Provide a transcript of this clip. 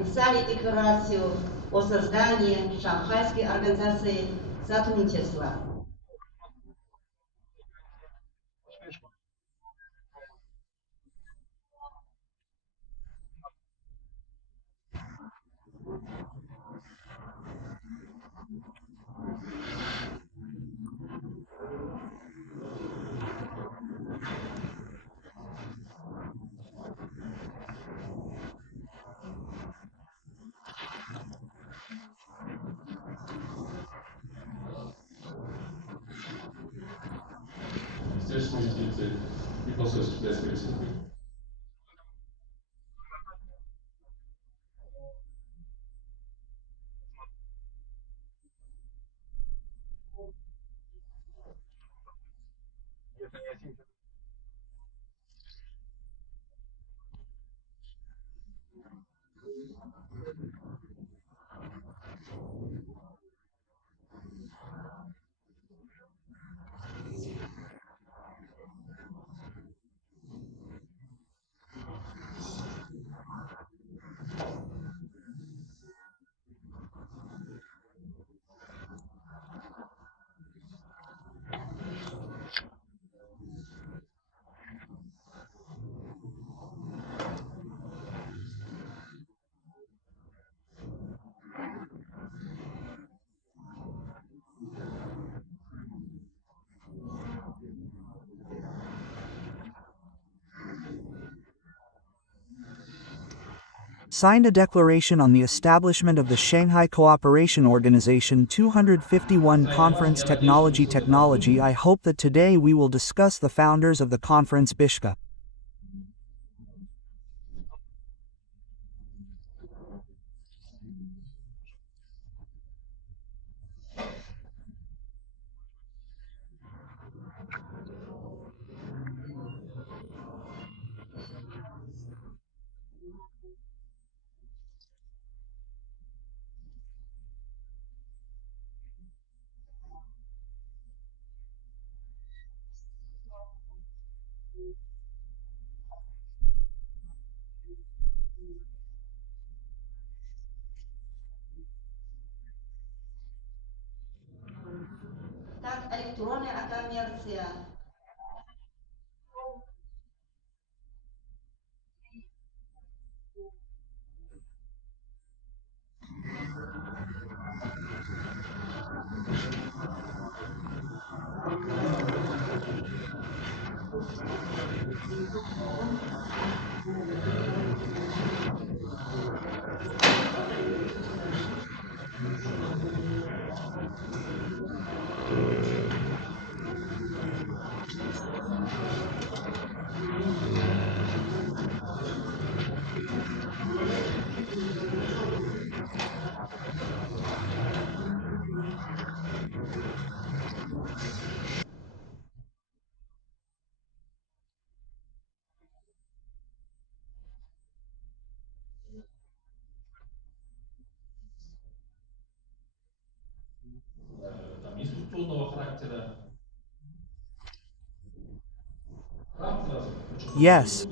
подписали декларацию о создании Шанхайской организации сотрудничества. Государственной юстиции и посольств Китайской Республики. Signed a declaration on the establishment of the Shanghai Cooperation Organization 251 Conference Technology. I hope that today we will discuss the founders of the conference Bishka. Так, электронная коммерция. Там институционного характера. Yes,